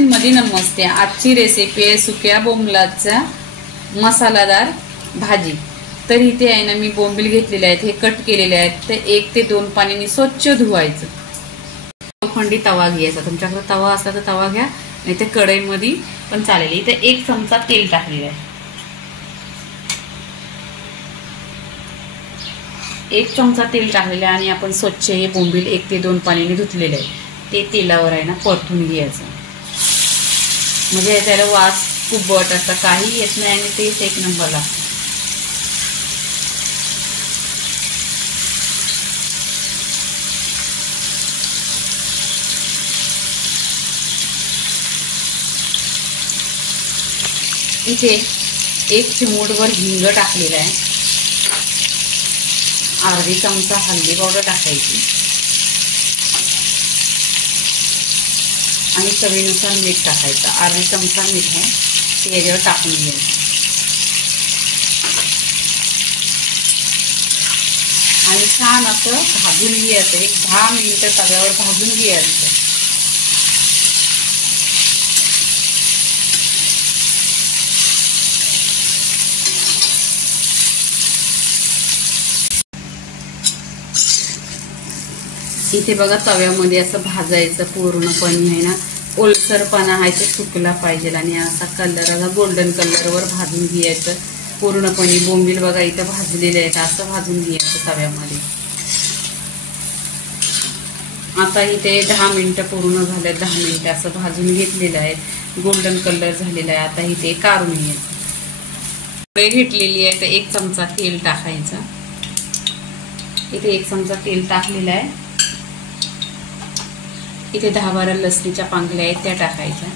मध्ये नमस्ते. आजची रेसिपी आहे सुक्या बोंबलाचा मसालादार भाजी. तर इथे आहे ना मी बोंबील घेतलेले आहेत, हे कट केलेले आहेत. तर 1 ते 2 पाण्याने स्वच्छ धुवायचं. लोखंडी तवा घ्यायचा, तुमच्याकडे तवा असला तर तवा घ्या, नाही तर कढईमध्ये पण चालेल. इथे 1 चमचा तेल टाकलेलं आहे. 1 चमचा तेल टाकलेलं आहे आणि आपण स्वच्छ हे बोंबील 1 ते 2 पाण्याने धुतलेले आहे. ते तेलावर आहे ना परतून घ्यायचं, म्हणजे त्याला वास खूप बट असतं, काही येत नाही आणि तेच 1 नंबर लागतं. इथे 1 चिमूटभर हिंग टाकलेला आहे. अर्धी चमचा हळदी पावडर टाकायची आणि चवीनुसार मीठ टाकायचं. अर्धी चमचा मीठ आहे ते याच्यावर टाकून घ्यायचं आणि छान असं भाजून घ्यायचं. 10 मिनिटं तव्यावर भाजून घ्यायचं. इथे बघा तव्यामध्ये असं भाजायचं पूर्णपणे आहे ना, ओलसरपणा आहे ते सुकला पाहिजे आणि असा कलर, असा गोल्डन कलरवर भाजून घ्यायचं पूर्णपणे. बोंबील बघा इथं भाजलेले आहेत, असं भाजून घ्यायचं तव्यामध्ये. आता इथे 10 मिनिटं पूर्ण झाले. 10 मिनिटं असं भाजून घेतलेलं आहे, गोल्डन कलर झालेला आहे. आता इथे काढून घ्यायचं. कढई घेतलेली आहे तर 1 चमचा तेल टाकायचं. इथे 1 चमचा तेल टाकलेला आहे. इथे 10-12 लसणीच्या पाकळ्या आहेत त्या टाकायच्या.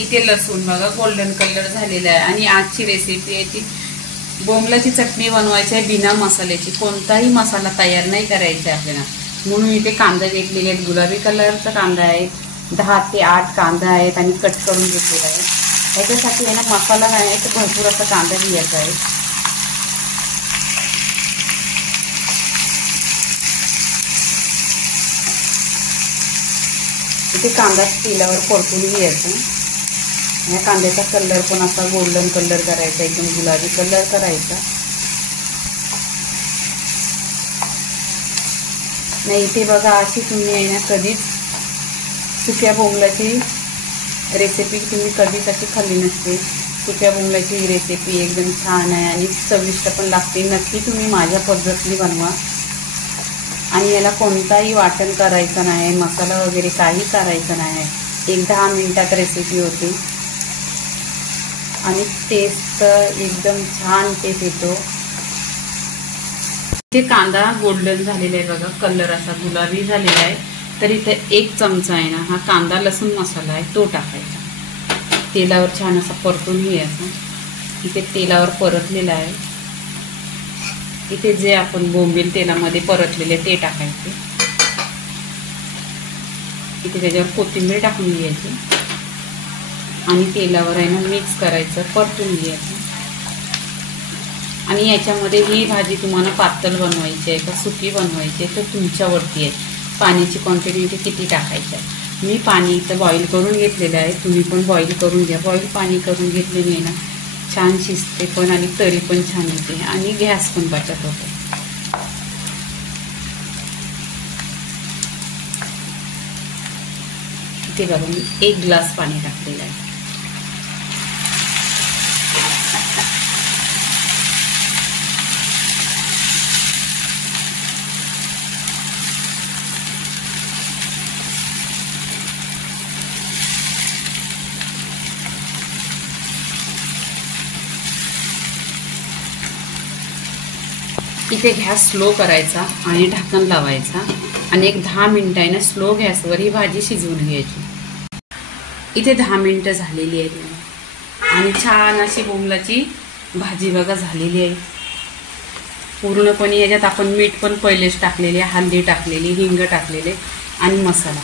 इथे लसूण बघा गोल्डन कलर झालेला आहे. आणि आजची रेसिपी आहे ती बोंबलाची चटणी बनवायची आहे बिना मसाल्याची. कोणताही मसाला तयार नाही करायचा आहे आपल्याला, म्हणून इथे कांदा घेतलेले आहेत. गुलाबी कलरचा कांदा आहे, 10 ते 8 कांदा आहेत आणि कट करून घेतलेला आहे. त्याच्यासाठी आहे ना मसाला नाही आहे तर भरपूर असा कांदा घ्यायचा आहे. इथे कांदा तेलावर परतून घ्यायचा. या कांद्याचा कलर पण असा गोल्डन कलर करायचा, एकदम गुलाबी कलर करायचा. नाही इथे बघा अशी तुम्ही आहे ना कधीच सुक्या बोंबलाची रेसिपी तुम्ही कधीच अशी खाल्ली नसते. सुक्या बोंबलाची रेसिपी एकदम छान आहे आणि चविष्ट पण लागते. नक्की तुम्ही माझ्या पद्धतीने बनवा. आणि याला कोणताही वाटण करायचं नाही, मसाला वगैरे काही करायचं नाही. 10 मिनिटात रेसिपी होती आणि टेस्ट एकदम छान टेस्ट येतो. इथे कांदा गोल्डन झालेला आहे बघा, कलर असा गुलाबी झालेला आहे. तर इथे 1 चमचा आहे ना हा कांदा लसूण मसाला आहे तो टाकायचा. तेलावर छान असा परतून घ्यायचा. इथे तेलावर परतलेला आहे. इथे जे आपण बोंबील तेलामध्ये परतलेले ते टाकायचे. इथे त्याच्यावर कोथिंबीर टाकून घ्यायची आणि तेलावर आहे ना मिक्स करायचं, परतून घ्यायचं. आणि याच्यामध्ये ही भाजी तुम्हाला पातळ बनवायची आहे का सुकी बनवायची आहे तर तुमच्यावरती आहे. पाण्याची क्वांटिटी किती टाकायची आहे. मी पाणी इथं बॉईल करून घेतलेलं आहे, तुम्ही पण बॉईल करून घ्या. बॉईल पाणी करून घेतलेली ना छान शिजते पण आणि तरी पण छान येते आणि गॅस पण बचत होते. इथे बघा मी 1 ग्लास पाणी टाकलेलं आहे. इथे गॅस स्लो करायचा आणि ढक्कन लावायचा आणि 10 मिनिटं आहे ना स्लो गॅसवर ही भाजी शिजवून घ्यायची. इथे 10 मिनिटं झालेली आहेत आणि छान अशी बोंबलाची भाजी बघा झालेली आहे पूर्णपणे. याच्यात आपण मीठ पण पहिलेच टाकलेले, हळदी टाकलेली, हिंग टाकलेले आणि मसाला.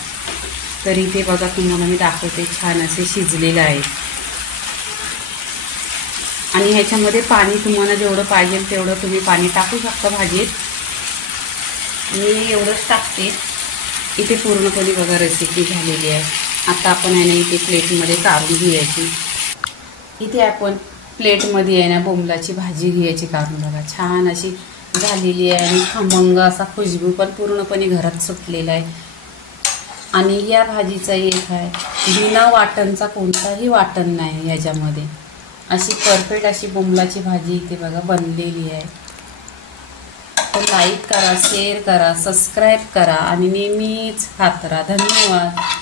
तर इथे बघा तुम्हाला मी दाखवते छान असे शिजलेलं आहे. आणि ह्याच्यामध्ये पाणी तुम्हाला जेवढं पाहिजे तेवढं तुम्ही पाणी टाकू शकता भाजीत. मी एवढंच टाकते. इथे पूर्णपणे बघा रेसिपी झालेली आहे. आता आपण आहे ना इथे प्लेटमध्ये काढून घ्यायची. इथे आपण प्लेटमध्ये आहे ना बोंबलाची भाजी घ्यायची काढून बघा. छान अशी झालेली आहे आणि खमंग असा खुशबू पण पूर्णपणे घरात सुटलेला आहे. आणि या भाजीचा एक आहे बिना वाटणचा कोणताही वाटण नाही ह्याच्यामध्ये. अशी परफेक्ट अशी बोंबलाची भाजी इथे बघा बनलेली आहे. तर लाईक करा, शेअर करा, सबस्क्राईब करा आणि नेहमीच खात राहा. धन्यवाद.